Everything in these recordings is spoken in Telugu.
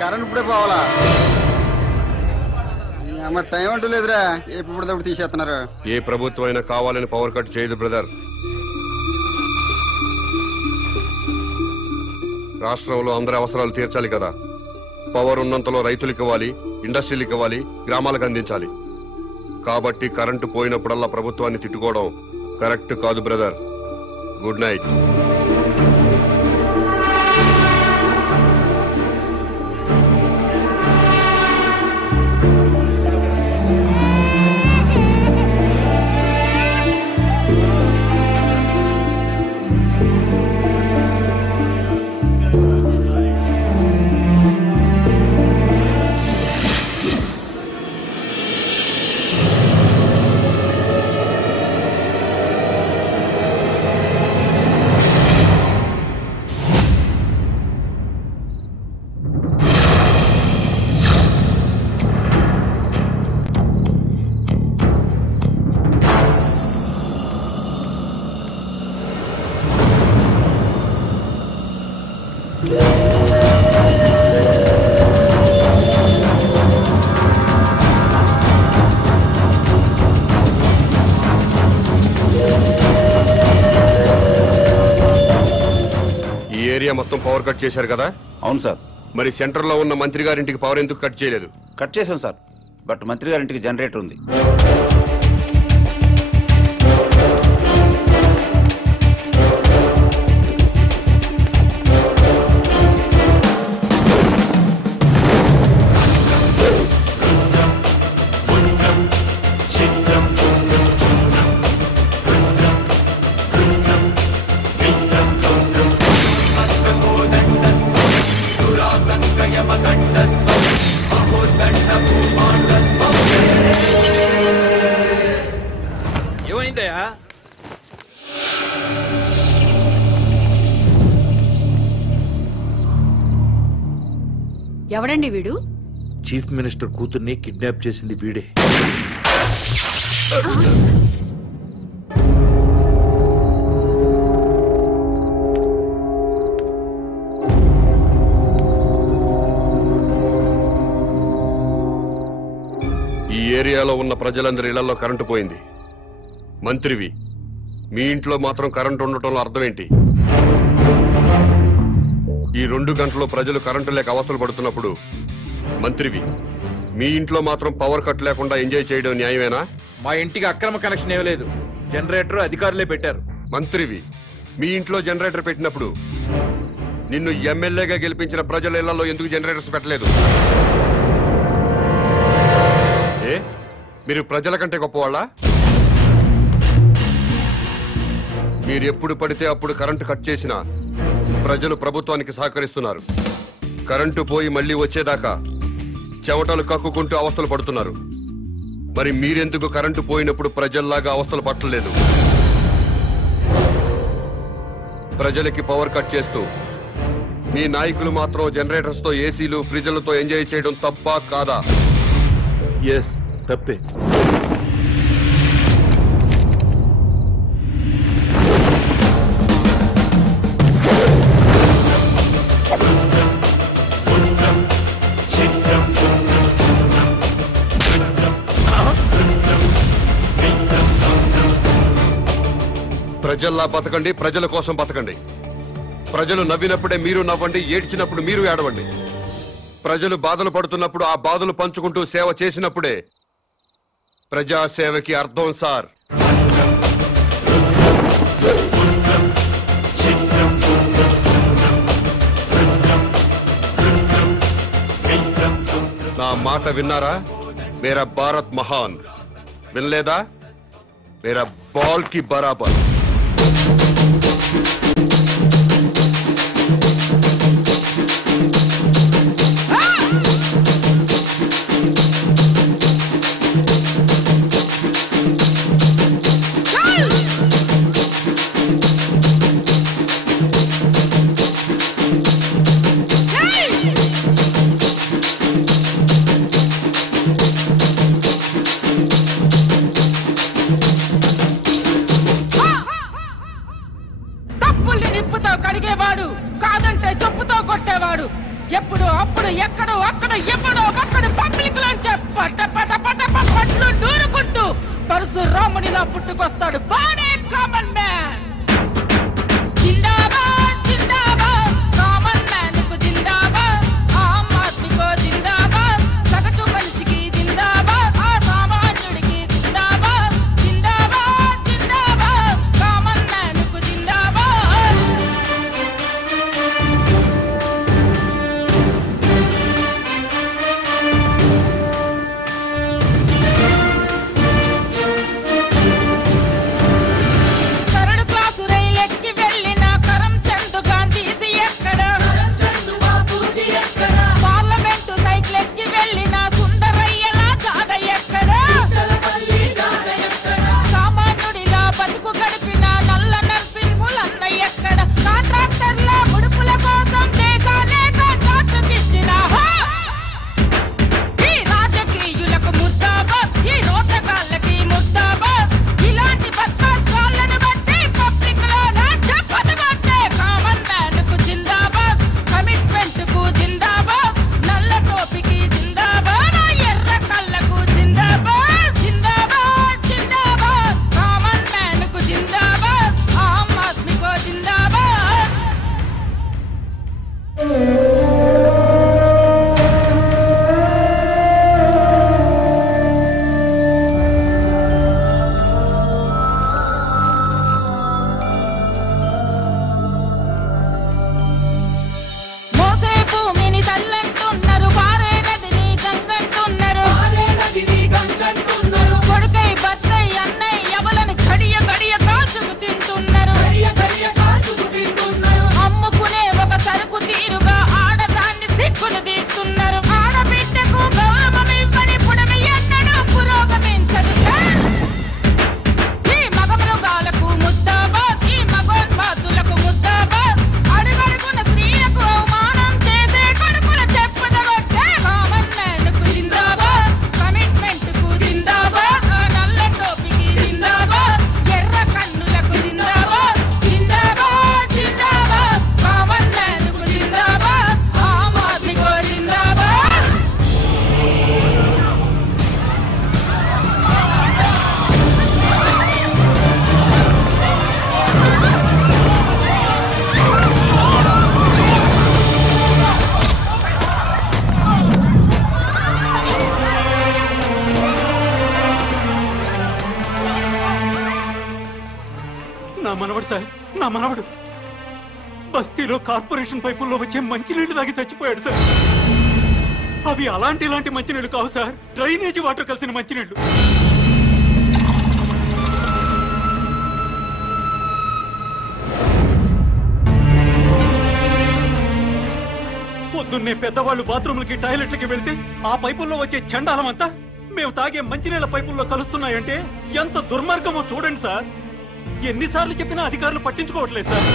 కరెంట్ ఇప్పుడే పోవాలా? అమ్మ టైం అంటూ లేదురా, ఎప్పుడు తీసేస్తున్నారు. ఏ ప్రభుత్వం అయినా కావాలని పవర్ కట్ చేయదు బ్రదర్. రాష్ట్రంలో అందరి అవసరాలు తీర్చాలి కదా. పవర్ ఉన్నంతలో రైతులకు ఇవ్వాలి, ఇండస్ట్రీలకు ఇవ్వాలి, గ్రామాలకు అందించాలి. కాబట్టి కరెంటు పోయినప్పుడల్లా ప్రభుత్వాన్ని తిట్టుకోవడం కరెక్ట్ కాదు బ్రదర్. Good night. మొత్తం పవర్ కట్ చేశారు కదా? అవును సార్. మరి సెంటర్ లో ఉన్న మంత్రి గారింటికి పవర్ ఎందుకు కట్ చేయలేదు? కట్ చేశాం సార్, బట్ మంత్రి గారింటికి జనరేటర్ ఉంది. ఏమైందయ్యా? ఎవడండి వీడు? చీఫ్ మినిస్టర్ కూతుర్ని కిడ్నాప్ చేసింది వీడే. ఈ ఏరియాలో ఉన్న ప్రజలందరి ఇళ్లలో కరెంటు పోయింది. మంత్రివి, మీ ఇంట్లో మాత్రం కరెంటు ఉండటంలో అర్థం ఏంటి? ఈ 2 గంటల్లో ప్రజలు కరెంటు లేక అవస్థలు పడుతున్నప్పుడు మంత్రివి, మీ ఇంట్లో మాత్రం పవర్ కట్ లేకుండా ఎంజాయ్ చేయడం న్యాయమేనా? మా ఇంటికి అక్రమ కనెక్షన్ ఇవ్వలేదు, జనరేటర్ అధికారులే పెట్టారు. మంత్రివి, మీ ఇంట్లో జనరేటర్ పెట్టినప్పుడు నిన్ను ఎమ్మెల్యేగా గెలిపించిన ప్రజల ఇళ్లలో ఎందుకు జనరేటర్స్ పెట్టలేదు? మీరు ప్రజల కంటే గొప్పవాళ్ళ? మీరు ఎప్పుడు పడితే అప్పుడు కరెంటు కట్ చేసినా ప్రజలు ప్రభుత్వానికి సహకరిస్తున్నారు. కరెంటు పోయి మళ్లీ వచ్చేదాకా చెమటలు కక్కుకుంటూ అవస్థలు పడుతున్నారు. మరి మీరెందుకు కరెంటు పోయినప్పుడు ప్రజల్లాగా అవస్థలు పట్టలేదు? ప్రజలకి పవర్ కట్ చేస్తూ మీ నాయకులు మాత్రం జనరేటర్స్ తో, ఏసీలు, ఫ్రిడ్జ్లతో ఎంజాయ్ చేయడం తప్పా కాదా? ఎస్, తప్పే. ప్రజల్లా బతకండి, ప్రజల కోసం బతకండి. ప్రజలు నవ్వినప్పుడే మీరు నవ్వండి, ఏడ్చినప్పుడు మీరు ఏడవండి. ప్రజలు బాధలు పడుతున్నప్పుడు ఆ బాధలు పంచుకుంటూ సేవ చేసినప్పుడే ప్రజాసేవకి అర్థం సార్. నా మాట విన్నారా? మేరా భారత్ మహాన్. వినలేదా? మేరా బాల్ కి బరాబర్. ఎప్పుడు అప్పుడు ఎక్కడో అక్కడ ఎప్పుడో అక్కడ పబ్లిక్ లోంచి పట పట పట పట్లు నూరుకుంటూ పరశురామునిలా పుట్టుకొస్తాడు. వాడే కామన్ మ్యాన్. జిందాబాద్ జిందాబాద్ కామన్ మ్యాన్ కు జిందాబాద్, ఆమ్ ఆద్మీకో జిందాబాద్, సగటు మనిషికి జిందాబాద్, ఆ సామాన్యుడికి జిందాబాద్. జిందాబాద్ జిందాబాద్ కామన్ మ్యాన్ కు జిందాబాద్. థర్డ్ క్లాసు రైలెక్కి వెళ్ళిన కరంచంద్ గాంధీజీ ఎక్కడ? పార్లమెంటు సైకిల్ ఎక్కి వెళ్ళిన సుందరయ్యలా జాడ ఎక్కడ? సామాన్యుడిలా బతుకు గడిపిన నల్ల నరసింహులన్న ఎక్కడ? కాంట్రాక్టర్ల ముడుపుల కోసం దేశాలే కాంట్రాక్టుకిచ్చిన ఈ రాజకీయులకు ముర్దాబాద్, ఈ రోతగాళ్ళకి ముర్దాబాద్. ఇలాంటి బద్మాష్గాళ్ళను బట్టి పబ్లిక్ లోన చెప్పదు బట్టే కామన్ మ్యాన్ కు జిందాబాద్, కమిట్మెంట్ కు జిందాబాద్, నల్ల టోపీకి జిందాబాద్, ఎర్ర కళ్ళకు జిందాబాద్. జిందాబాద్ జిందాబాద్ కామన్ మ్యాన్ కు జిందాబాద్, ఆమ్ ఆద్మీకో జిందాబాద్. మోసే భూమిని తల్లంటున్నారు, పారే నదిని గంగంటున్నారు. కొడుకై బద్దై అన్నయ్య ఎవలని గడియ గడియ కాల్చుకు తింటున్నారు. అమ్ముకునే ఒక సరుకు తీరుగా ఆడదాన్ని సిక్కులు తీస్తున్నారు. ఆడబిడ్డకు గౌరవం ఇవ్వని పుడమి ఎన్నడూ పురోగమించదు. ఈ మగ మృగాలకు ముద్దాబాద్, ఈ మగోన్మాదులకు ముద్దాబాద్. అడుగడుగున స్త్రీలకు అవమానం చేసే కొడుకుల చెప్పదవట్టే కామన్ మ్యాన్ కు జిందాబాద్, కమిట్మెంట్ కు జిందాబాద్, ఆ నల్ల టోపీకి జిందాబాద్, ఎర్ర కన్నులకు జిందాబాద్. జిందాబాద్ జిందాబాద్ కామన్ మ్యాన్ కు జిందాబాద్, ఆమ్ ఆద్మీకో జిందాబాద్. నా మనవడు సార్, నా మనవడు బస్తీలో కార్పొరేషన్ పైపుల్లో వచ్చే మంచినీళ్లు తాగి చచ్చిపోయాడు సార్. అవి అలాంటి ఇలాంటి మంచినీళ్లు కావు సార్, డ్రైనేజీ వాటర్ కలిసిన మంచినీళ్లు. పొద్దున్నే పెద్దవాళ్ళు బాత్రూమ్లకి టాయిలెట్లకి వెళ్తే ఆ పైపుల్లో వచ్చే చండాలం అంతా మేము తాగే మంచినీళ్ల పైపుల్లో కలుస్తున్నాయంటే ఎంత దుర్మార్గమో చూడండి సార్. ఎన్నిసార్లు చెప్పినా అధికారులు పట్టించుకోవట్లేదు సార్.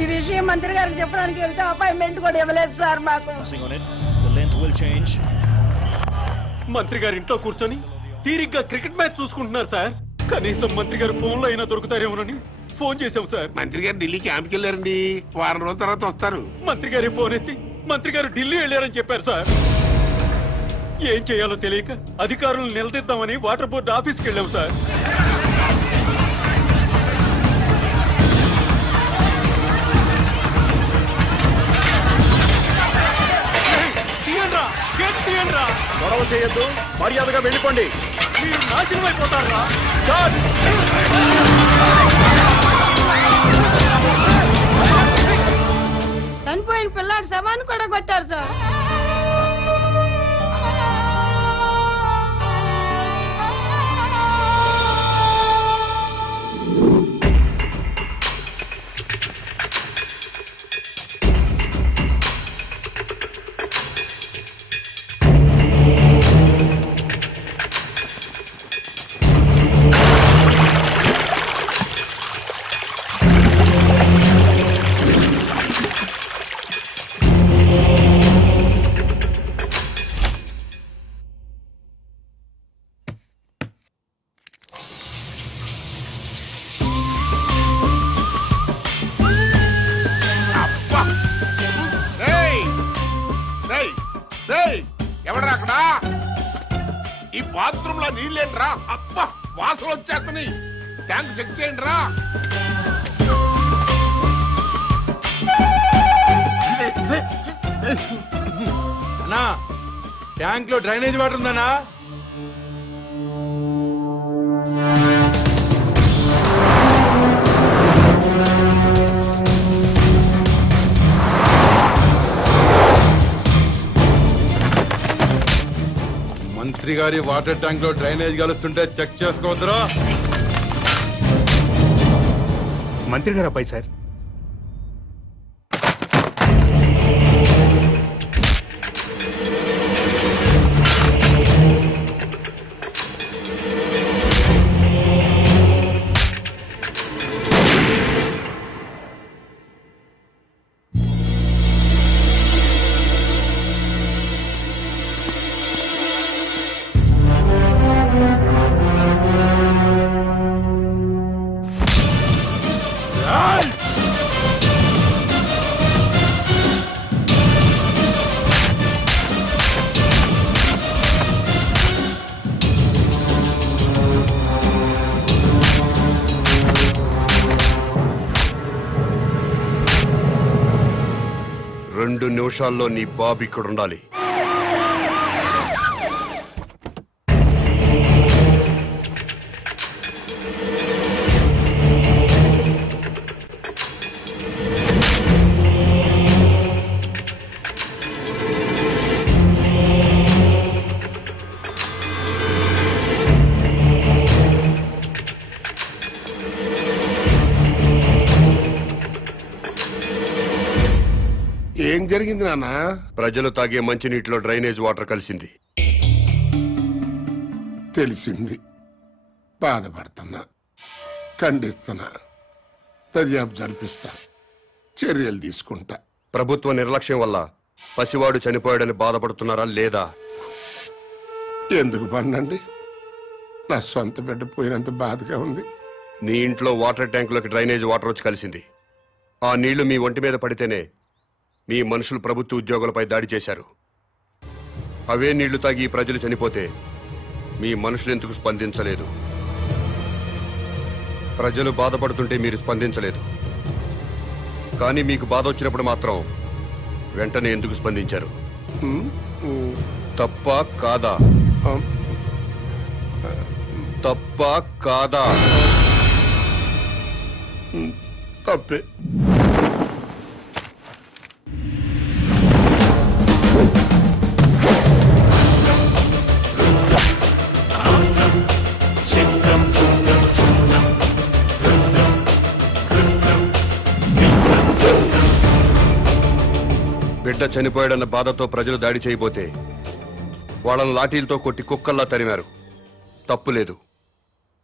ఈ విషయం మంత్రి గారికి చెప్పడానికి వెళ్తే అపాయింట్మెంట్ కూడా ఇవ్వలేదు సార్ మాకు. మంత్రి గారి ఇంట్లో కూర్చొని తీరిగ్గా క్రికెట్ మ్యాచ్ చూసుకుంటున్నారు సార్. కనీసం మంత్రి గారు ఫోన్ లో అయినా దొరుకుతారేమోనని ఫోన్ చేశాం సార్. మంత్రి గారు ఢిల్లీ క్యాంప్కి వెళ్ళారండి, వారం రోజుల తర్వాత వస్తారు. మంత్రి గారి ఫోన్ ఎత్తి మంత్రి గారు ఢిల్లీ వెళ్ళారని చెప్పారు సార్. ఏం చేయాలో తెలియక అధికారులను నిలదీద్దామని వాటర్ బోర్డు ఆఫీస్కి వెళ్ళాం సార్. గొడవ చేయొద్దు, మర్యాదగా వెళ్ళిపోండి. మీరు నాశనం అయిపోతారా? చనిపోయిన పిల్లాడి శవాన్ని కూడా కొట్టారు సార్. ఎవడరా అక్కడ? ఈ బాత్రూమ్ లో నీళ్ళేంట్రా? అబ్బా వాసన వచ్చేస్తున్నాయి. ట్యాంక్ చెక్ చేయండి రా. అన్నా ట్యాంక్ లో డ్రైనేజ్ వాటర్ ఉందన్నా? మంత్రి గారి వాటర్ ట్యాంక్ లో డ్రైనేజ్ కలుస్తుంటే చెక్ చేసుకోవద్దురా. మంత్రి గారు అబ్బాయి సార్. రెండు నిమిషాల్లో నీ బాబు ఇక్కడ ఉండాలి. ఏం జరిగింది నాన్న? ప్రజలు తాగే మంచినీటిలో డ్రైనేజ్ వాటర్ కలిసింది. తెలిసింది. బాధపడుతున్నా, ఖండిస్తున్నా, దర్యాప్తు జరిపిస్తా, చర్యలు తీసుకుంటా. ప్రభుత్వ నిర్లక్ష్యం వల్ల పసివాడు చనిపోయాడని బాధపడుతున్నారా లేదా? ఎందుకు పన్నండి? నా సొంత బిడ్డ పోయినంత బాధగా ఉంది. నీ ఇంట్లో వాటర్ ట్యాంకులోకి డ్రైనేజ్ వాటర్ వచ్చి కలిసింది. ఆ నీళ్లు మీ ఒంటి మీద పడితేనే మీ మనుషులు ప్రభుత్వ ఉద్యోగులపై దాడి చేశారు. అవే నీళ్లు తాగి ప్రజలు చనిపోతే మీ మనుషులు ఎందుకు స్పందించలేదు? ప్రజలు బాధపడుతుంటే మీరు స్పందించలేదు, కానీ మీకు బాధ వచ్చినప్పుడు మాత్రం వెంటనే ఎందుకు స్పందించారు? తప్ప కాదా? తప్ప కాదా? తప్పే. బిడ్డ చనిపోయాడన్న బాధతో ప్రజలు దాడి చేయబోతే వాళ్ళను లాఠీలతో కొట్టి కుక్కల్లా తరిమారు. తప్పులేదు,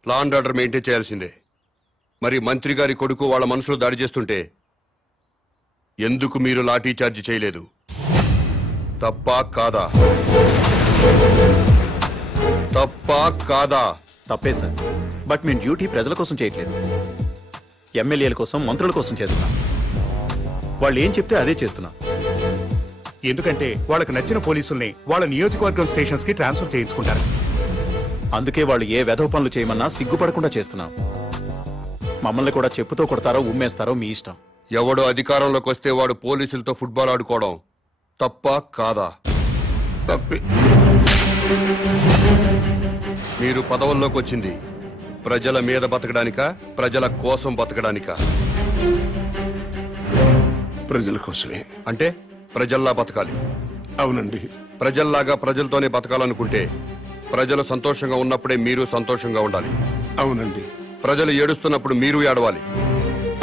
లా అండ్ ఆర్డర్ మెయింటైన్ చేయాల్సిందే. మరి మంత్రి గారి కొడుకు వాళ్ళ మనుషులు దాడి చేస్తుంటే ఎందుకు మీరు లాఠీ చార్జ్ చేయలేదు? తప్పా కాదా? తప్పా కాదా? తప్పే సార్. బట్ మేము డ్యూటీ ప్రజల కోసం చేయట్లేదు, ఎమ్మెల్యేల కోసం, మంత్రుల కోసం చేస్తున్నాం. వాళ్ళు ఏం చెప్తే అదే చేస్తున్నాం. ఎందుకంటే వాళ్ళకి నచ్చిన పోలీసుల్ని వాళ్ళ నియోజకవర్గం స్టేషన్స్ కి ట్రాన్స్ఫర్ చేయించుకుంటారు. అందుకే వాళ్ళు ఏ వెధవ పనులు చేయమన్నా సిగ్గుపడకుండా చేస్తున్నాం. మమ్మల్ని కూడా చెప్పుతో కొడతారో ఉమ్మేస్తారో మీ ఇష్టం. ఎవడు అధికారంలోకి వస్తే వాడు పోలీసులతో ఫుట్బాల్ ఆడుకోవడం తప్పా కాదా? తప్పే. మీరు పదవుల్లోకి వచ్చింది ప్రజల మీద బతకడానికా, ప్రజల కోసం బతకడానికా? ప్రజల కోసమే. అంటే ప్రజల్లా బతకాలి. అవునండి. ప్రజల్లాగా ప్రజలతోనే బతకాలనుకుంటే ప్రజలు సంతోషంగా ఉన్నప్పుడే మీరు సంతోషంగా ఉండాలి. అవునండి. ప్రజలు ఏడుస్తున్నప్పుడు మీరు ఏడవాలి.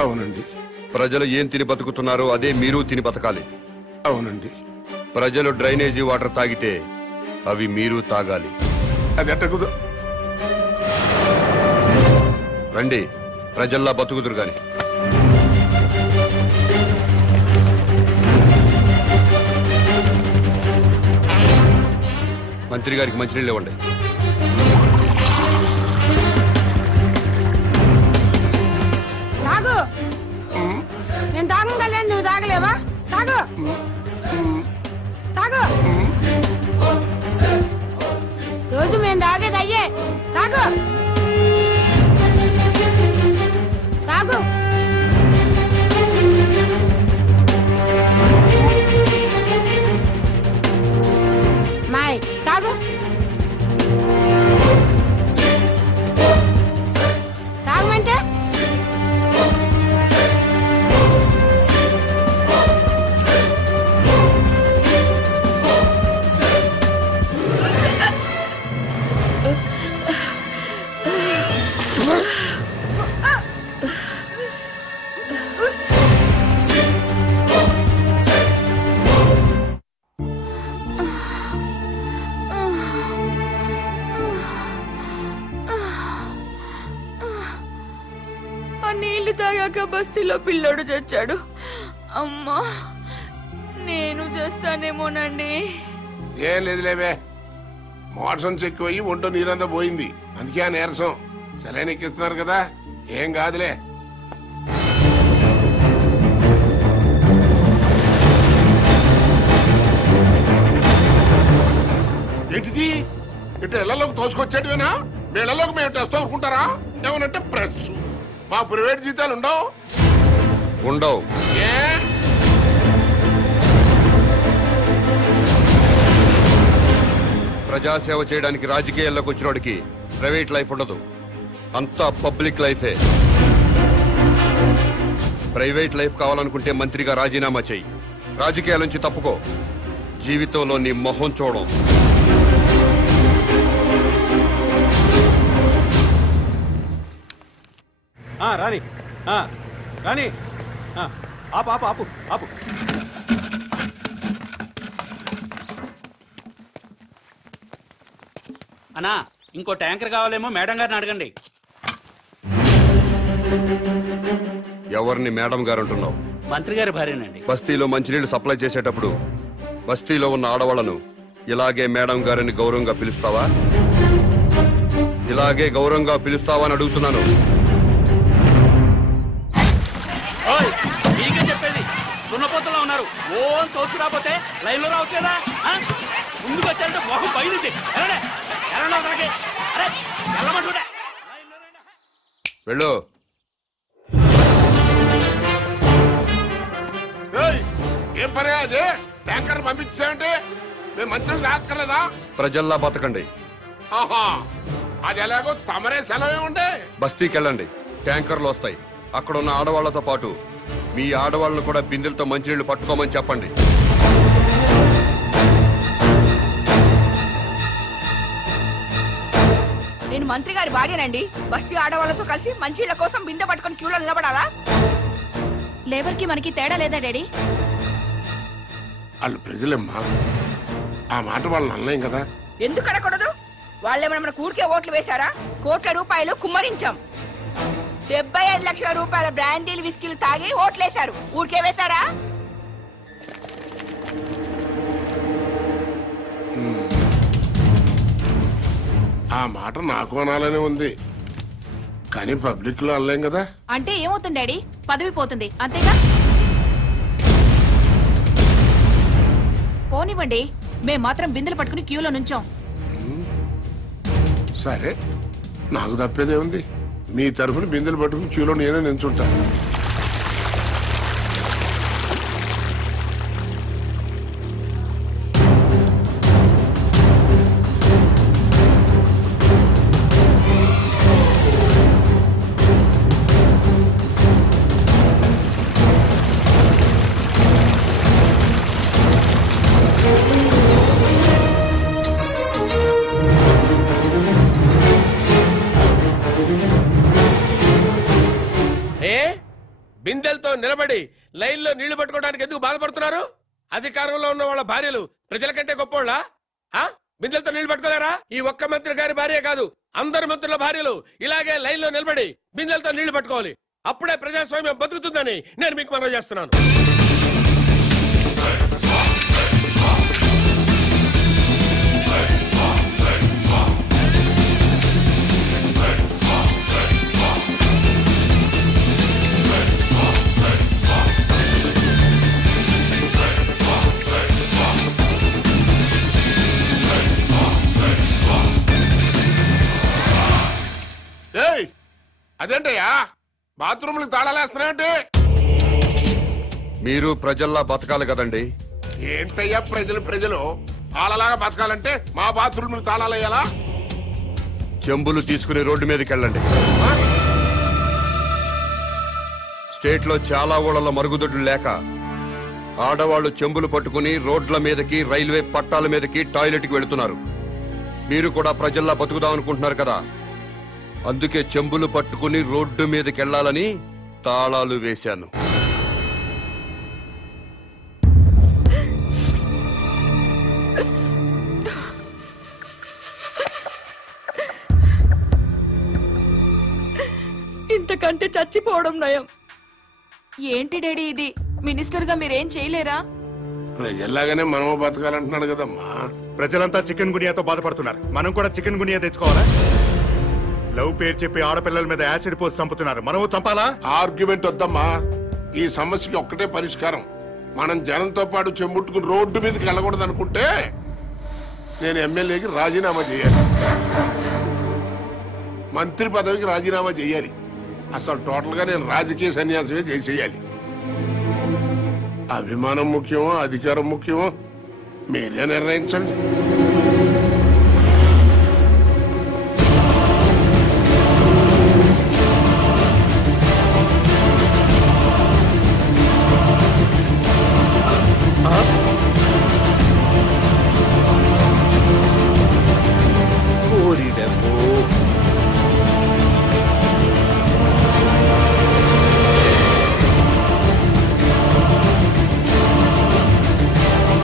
అవునండి. ప్రజలు ఏం తిని బతుకుతున్నారో అదే మీరు తిని బతకాలి. అవునండి. ప్రజలు డ్రైనేజీ వాటర్ తాగితే అవి మీరు తాగాలి. అది ఎట్టకుదు. రండి, ప్రజల్లా బతుకుదురు గాని. మంత్రి గారికి మంచినీళ్ళు ఇవ్వండి. తాగు. నేను తాగలేదు, నువ్వు తాగలేవా? తాగు తాగు. నేను తాగేది అయ్యే. తాగు తాగు. మాయ్ తాగు తాగమంటే నీళ్లు తాగాక బస్తీలో పిల్లోడు చచ్చాడు. అమ్మా నేను చేస్తానేమోనండి. ఏం లేదులేవే, మోషన్స్ ఎక్కువయ్యి ఒంటో నీరంతా పోయింది, అందుకే ఆ నీరసం. సెలైన్ ఎక్కిస్తున్నారు కదా, ఏం కాదులే. ఏంటిది ఇట్లా ఇళ్లలోకి తోసుకొచ్చేటివేనా? మీ ఇళ్లలోకి మేము టెస్ట్ అనుకుంటారా? ఏమనంటే ప్రెస్, మా ప్రైవేట్ జీతాలు ఉండవు. ఉండవు. ఏ ప్రజాసేవ చేయడానికి రాజకీయాల్లోకి వచ్చినోడికి ప్రైవేట్ లైఫ్ ఉండదు, అంతా పబ్లిక్ లైఫే. ప్రైవేట్ లైఫ్ కావాలనుకుంటే మంత్రిగా రాజీనామా చెయ్యి, రాజకీయాల నుంచి తప్పుకో, జీవితంలో నీ మొహం చూడం. రాని రాని ఆపు ఆపు ఆపు ఆపు. అన్నా ఇంకో ట్యాంకర్ కావాలేమో మేడం గారిని అడగండి. ఎవరిని మేడం గారు అంటున్నావు? మంత్రి గారి భార్యనండి. బస్తీలో మంచినీళ్లు సప్లై చేసేటప్పుడు బస్తీలో ఉన్న ఆడవాళ్లను ఇలాగే మేడం గారిని గౌరవంగా పిలుస్తావా? ఇలాగే గౌరవంగా పిలుస్తావా అని అడుగుతున్నాను. మీకే చెప్పేది, దున్నపోతలో ఉన్నారు. ఓ తోసుకురాపోతే లైన్ లో రావట్లేదా? ముందుకు వచ్చారంటే మొహం బయలుదే. వెళ్ళు. ఏం పని అదే? ట్యాంకర్ పంపించామంటే మేము మంత్రులు కాక్కర్లేదా? ప్రజల్లా బతకండి. ఆహా, అది ఎలాగో తమరే సెలవే ఉండే. బస్తీకి వెళ్ళండి, ట్యాంకర్లు వస్తాయి. అక్కడ ఉన్న ఆడవాళ్లతో పాటు మీ ఆడవాళ్ళను కూడా బిందెలతో మంచినీళ్లు పట్టుకోమని చెప్పండి. నేను మంత్రి గారి భార్యనండి. బస్తీ ఆడవాళ్ళతో కలిసి మంచిళ్ళ కోసం బిందె పట్టుకొని క్యూలో నిలబడాలా? లేబర్ కి మనకి తేడా లేదా డాడీ? వాళ్ళు ప్రజలమ్మా, ఆ మాట వాళ్ళని అనలేం కదా. ఎందుకు అనకూడదు? వాళ్ళేమన్నా మన ఊరికే ఓట్లు వేశారా? కోట్ల రూపాయలు కుమ్మరించాం. 75 లక్షల రూపాయల బ్రాండీలు విస్కీలు తాగి ఓట్లేశారు. ఊరికే వేశారా? ఆ మాట నాకు అనాలనే ఉంది, కానీ పబ్లిక్ లో అనలేం కదా. అంటే ఏమవుతుంది డాడీ? పదవి పోతుంది అంతేగా? పోనివ్వండి, మేం మాత్రం బిందెలు పట్టుకుని క్యూలో నుంచాం. సరే, నాకు తప్పేదే ఉంది. మీ తరఫున బిందెలు పట్టుకుని క్యూలో నేనే నిల్చుంటా. బిందెలతో నిలబడి లైన్ లో నీళ్లు పట్టుకోవడానికి ఎందుకు బాధపడుతున్నారు? అధికారంలో ఉన్న వాళ్ళ భార్యలు ప్రజల కంటే గొప్పోళ్ళా? బిందెలతో నీళ్లు పట్టుకోలేరా? ఈ ఒక్క మంత్రి గారి భార్య కాదు, అందరు మంత్రుల భార్యలు ఇలాగే లైన్ లో నిలబడి బిందెలతో నీళ్లు పట్టుకోవాలి. అప్పుడే ప్రజాస్వామ్యం బతుకుతుందని నేను మీకు మనవి చేస్తున్నాను. అదేంటయ్యా బాత్రూమ్లకు తాళాలేస్తున్నాయంటే? మీరు ప్రజల్లా బతకాలి కదండి. ఏంటయ్యా ప్రజలు వాళ్ళలాగా బతకాలంటే మా బాత్రూమ్లకు తాళాలేయాలా? చెంబులు తీసుకుని రోడ్డు మీదకి వెళ్ళండి. స్టేట్ లో చాలా ఊళ్ళలో మరుగుదొడ్లు లేక ఆడవాళ్లు చెంబులు పట్టుకుని రోడ్ల మీదకి, రైల్వే పట్టాల మీదకి, టాయిలెట్ కి వెళుతున్నారు. మీరు కూడా ప్రజల్లా బతుకుదాం అనుకుంటున్నారు కదా, అందుకే చెంబులు పట్టుకుని రోడ్డు మీదకి వెళ్ళాలని తాళాలు వేశాను. ఇంతకంటే చచ్చిపోవడం నయం. ఏంటి డాడీ ఇది? మినిస్టర్ గా మీరేం చేయలేరా? ప్రజల్లాగానే మనము బతకాలంటున్నాడు కదమ్మా. ప్రజలంతా చికెన్ గునియాతో బాధపడుతున్నారు, మనం కూడా చికెన్ గునియా తెచ్చుకోవాలా? లవ్ పేరు చెప్పి ఆడపిల్లల మీద యాసిడ్ పోసి చంపుతున్నారు, మనము చంపాలా? ఆర్గ్యుమెంట్ వద్దమ్మా. ఈ సమస్యకి ఒక్కటే పరిష్కారం. మనం జనంతో పాటు చెంబుట్టుకుని రోడ్డు మీదకి వెళ్ళకూడదు అనుకుంటే నేను ఎమ్మెల్యేకి రాజీనామా చేయాలి, మంత్రి పదవికి రాజీనామా చేయాలి. అసలు టోటల్ గా నేను రాజకీయ సన్యాసమే చేసేయాలి. అభిమానం ముఖ్యమో అధికారం ముఖ్యమో మీరే నిర్ణయించండి.